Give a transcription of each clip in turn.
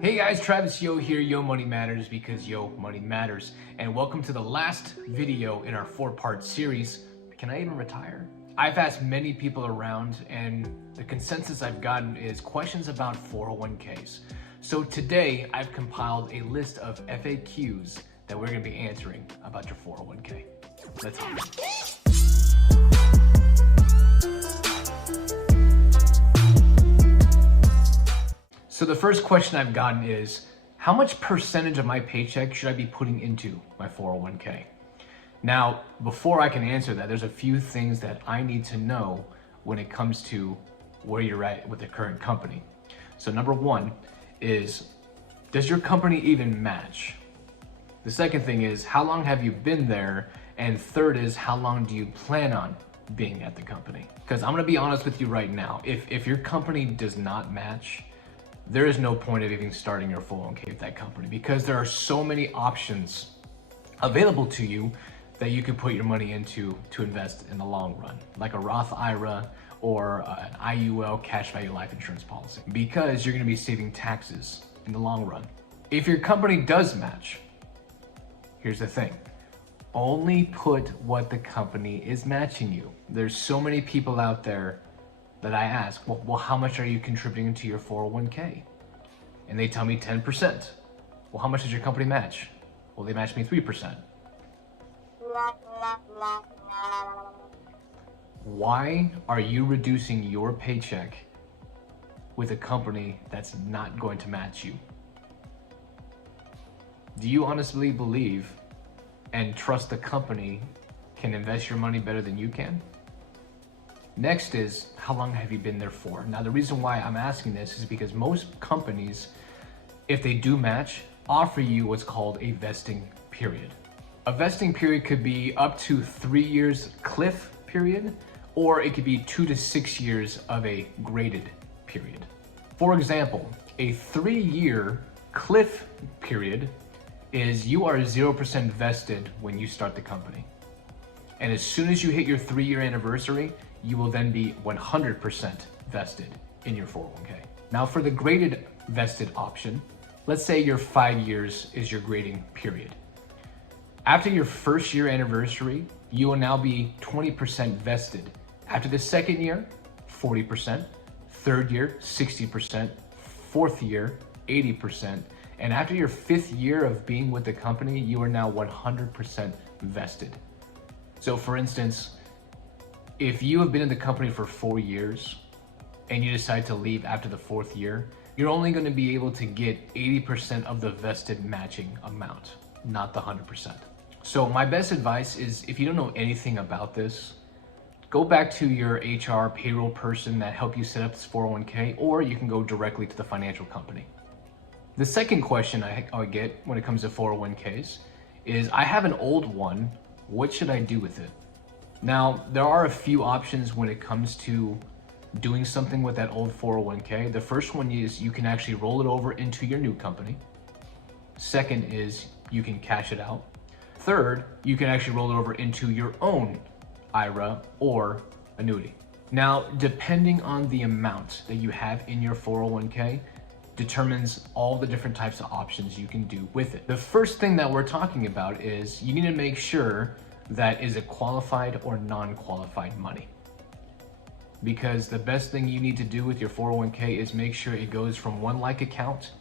Hey guys, Travis Yo here, Yo Money Matters because Yo Money Matters. And welcome to the last video in our 4-part series, Can I Even Retire? I've asked many people around and the consensus I've gotten is questions about 401ks. So today I've compiled a list of FAQs that we're gonna be answering about your 401k. Let's hop in. So the first question I've gotten is, how much percentage of my paycheck should I be putting into my 401k? Now, before I can answer that, there's a few things that I need to know when it comes to where you're at with the current company. So number one is, does your company even match? The second thing is, how long have you been there? And third is, how long do you plan on being at the company? Because I'm gonna be honest with you right now, if your company does not match, there is no point of even starting your 401k with that company because there are so many options available to you that you can put your money into to invest in the long run, like a Roth IRA or an IUL cash value life insurance policy, because you're gonna be saving taxes in the long run. If your company does match, here's the thing, only put what the company is matching you. There's so many people out there that I ask, well, how much are you contributing to your 401k? And they tell me 10%. Well, how much does your company match? Well, they match me 3%. Why are you reducing your paycheck with a company that's not going to match you? Do you honestly believe and trust the company can invest your money better than you can? Next is, how long have you been there for? Now, the reason why I'm asking this is because most companies, if they do match, offer you what's called a vesting period. A vesting period could be up to 3 years cliff period, or it could be 2 to 6 years of a graded period. For example, a 3-year cliff period is you are 0% vested when you start the company. And as soon as you hit your 3-year anniversary, you will then be 100% vested in your 401k. Now for the graded vested option, let's say your 5 years is your grading period. After your first year anniversary, you will now be 20% vested. After the second year, 40%, third year, 60%, fourth year, 80%, and after your 5th year of being with the company, you are now 100% vested. So for instance, if you have been in the company for 4 years and you decide to leave after the 4th year, you're only going to be able to get 80% of the vested matching amount, not the 100%. So my best advice is, if you don't know anything about this, go back to your HR payroll person that helped you set up this 401k, or you can go directly to the financial company. The second question I get when it comes to 401ks is, I have an old one, what should I do with it? Now, there are a few options when it comes to doing something with that old 401k. The first one is you can actually roll it over into your new company. Second is you can cash it out. Third, you can actually roll it over into your own IRA or annuity. Now, depending on the amount that you have in your 401k, determines all the different types of options you can do with it. The first thing that we're talking about is you need to make sure that is it qualified or non-qualified money. Because the best thing you need to do with your 401k is make sure it goes from one like account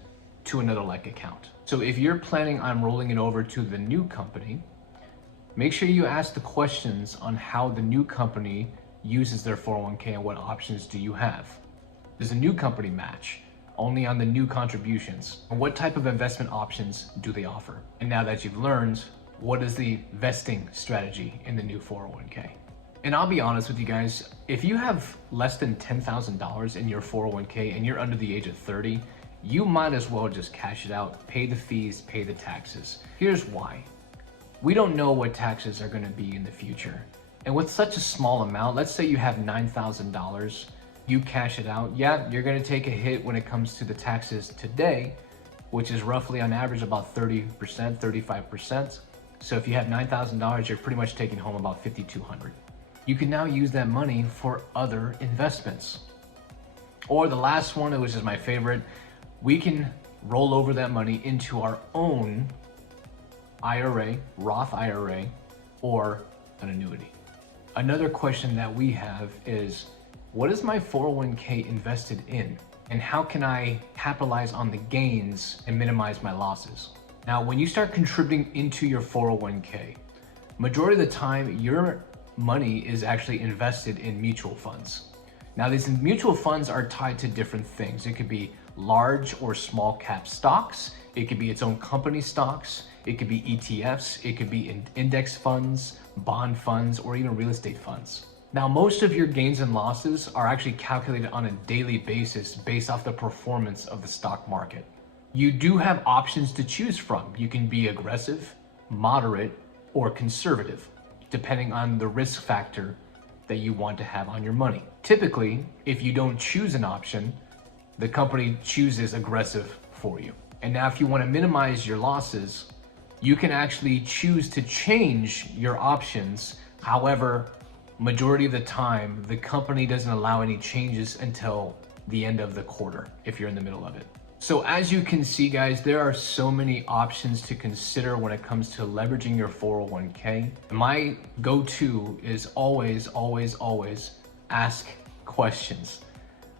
to another like account. So if you're planning on rolling it over to the new company, make sure you ask the questions on how the new company uses their 401k and what options do you have. Does the new company match? Only on the new contributions? And what type of investment options do they offer? And now that you've learned, what is the vesting strategy in the new 401k? And I'll be honest with you guys, if you have less than $10,000 in your 401k and you're under the age of 30, you might as well just cash it out, pay the fees, pay the taxes. Here's why. We don't know what taxes are gonna be in the future. And with such a small amount, let's say you have $9,000, you cash it out, yeah, you're gonna take a hit when it comes to the taxes today, which is roughly on average about 30%, 35%. So if you have $9,000, you're pretty much taking home about $5,200. You can now use that money for other investments. Or the last one, which is my favorite, we can roll over that money into our own IRA, Roth IRA, or an annuity. Another question that we have is, what is my 401k invested in? And how can I capitalize on the gains and minimize my losses? Now, when you start contributing into your 401k, majority of the time, your money is actually invested in mutual funds. Now, these mutual funds are tied to different things. It could be large or small cap stocks. It could be its own company stocks. It could be ETFs. It could be index funds, bond funds, or even real estate funds. Now, most of your gains and losses are actually calculated on a daily basis based off the performance of the stock market. You do have options to choose from. You can be aggressive, moderate, or conservative, depending on the risk factor that you want to have on your money. Typically, if you don't choose an option, the company chooses aggressive for you. And now if you want to minimize your losses, you can actually choose to change your options. However, majority of the time, the company doesn't allow any changes until the end of the quarter, if you're in the middle of it. So as you can see, guys, there are so many options to consider when it comes to leveraging your 401k. My go-to is always ask questions.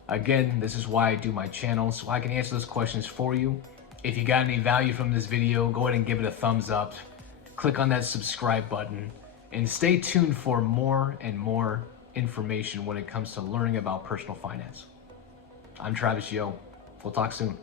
Again, this is why I do my channel, so I can answer those questions for you. If you got any value from this video, go ahead and give it a thumbs up. Click on that subscribe button and stay tuned for more and more information when it comes to learning about personal finance. I'm Travis Yo. We'll talk soon.